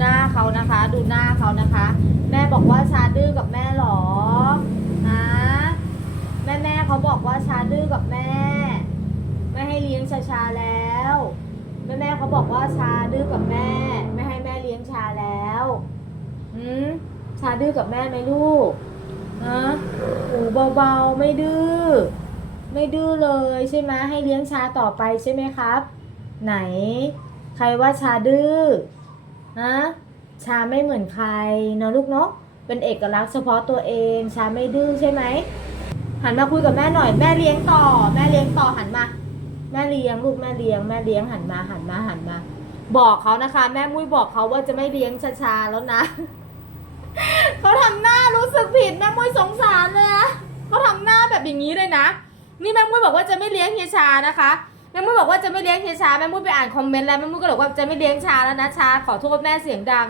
หน้าเขานะคะ ดูหน้าเขานะคะ แม่บอกว่าชาดื้อกับแม่หรอฮะแม่แม่เขาบอกว่าชาดื้อกับแม่ ไม่ให้เลี้ยงชาชาแล้วแม่แม่เขาบอกว่าชาดื้อกับแม่ ไม่ให้แม่เลี้ยงชาแล้วหืมชาดื้อกับแม่ไหมลูกฮะหูเบาๆไม่ดื้อไม่ดื้อเลยใช่ไหมให้เลี้ยงชาต่อไปใช่ไหมครับ ไหน ใครว่าชาดื้อ ฮะชาไม่เหมือนใครเนะลูกเนาะเป็นเอกลักษณ์เฉพาะตัวเอง ชาไม่ดื้อใช่ไหมหันมาคุยกับแม่หน่อยแม่เลี้ยงต่อ แม่เลี้ยงต่อหันมาแม่เลี้ยงลูกแม่เลี้ยงแม่เลี้ยงหันมาหันมาหันมา บอกเขานะคะ แม่มุ้ยบอกเขาว่าจะไม่เลี้ยงชาชาแล้วนะเขาทำหน้ารู้สึกผิดแม่มุ้ยสงสารเลยนะเขาทำหน้าแบบอย่างนี้เลยนะ นี่แม่มุ้ยบอกว่าจะไม่เลี้ยงเฮียชานะคะ แม่มุ้ยบอกว่าจะไม่เลี้ยงเฮียชาแม่มุ้ยไปอ่านคอมเมนต์แล้วแม่มุ้ยก็บอกว่าจะไม่เลี้ยงชาแล้วนะชาขอโทษแม่เสียงดัง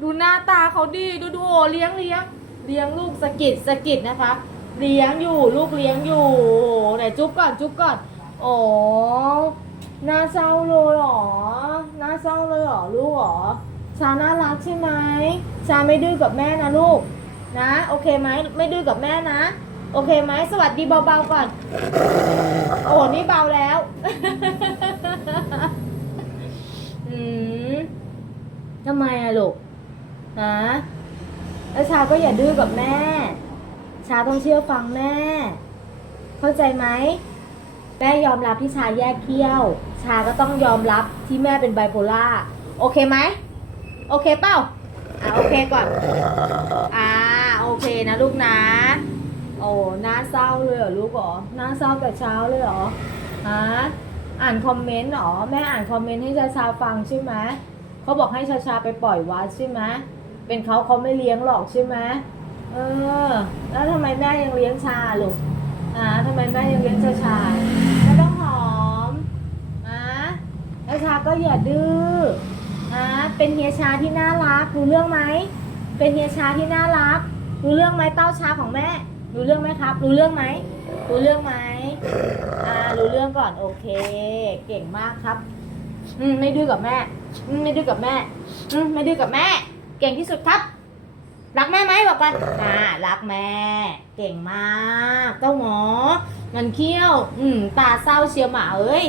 ดูหน้าตาเขาดีดูดูเลี้ยงเลี้ยงเลี้ยงลูกสะกิดสะกิดนะคะเลี้ยงอยู่ลูกเลี้ยงอยู่ไหนจุ๊บก่อนจุ๊บก่อนโอ้น่าเศร้าเลยหรอน่าเศร้าเลยหรอลูกหรอชาน่ารักใช่ไหมชาไม่ดื้อกับแม่นะลูกนะ โอเคไหมไม่ดื้อกับแม่นะ โอเคไหมสวัสดีเบาๆก่อน โอ้นี่เบาแล้วอืมทำไมอะลูกฮะแล้วชาก็อย่าดื้อกับแม่ ชาต้องเชื่อฟังแม่ เข้าใจไหมแม่ยอมรับที่ชาแยกเขี้ยว ชาก็ต้องยอมรับที่แม่เป็นไบโพล่าโอเคไหมโอเคเปล่าอะโอเคก่อน อ่าโอเคนะลูกนะ โอ้น่าเศร้าเลยเหรอลูกเหรอน่าเศร้าแต่เช้าเลยเหรอฮะอ่านคอมเมนต์เหรอแม่อ่านคอมเมนต์ให้ชาชาฟังใช่ไหมเขาบอกให้ชาชาไปปล่อยวัดใช่ไหมเป็นเขาเขาไม่เลี้ยงหรอกใช่ไหมเออ แล้วทำไมแม่ยังเลี้ยงชาลูกอ่าทำไมแม่ยังเลี้ยงชาชาแม่ต้องหอมอ่าแล้วชาก็อย่าดื้ออ่าเป็นเฮียชาที่น่ารักรู้เรื่องไหมเป็นเฮียชาที่น่ารักรู้เรื่องไหมเต้าชาของแม่ รู้เรื่องไหมครับ รู้เรื่องไหม รู้เรื่องไหมอ่า รู้เรื่องก่อน โอเค เก่งมากครับ อืม ไม่ดื้อกับแม่ อืม ไม่ดื้อกับแม่ อืม ไม่ดื้อกับแม่ เก่งที่สุดครับ รักแม่ไหมบอกกันอ่า รักแม่ เก่งมากเต้าหมอ มันเขี้ยว อืม ตาเศร้าเชียวหมาเอ้ย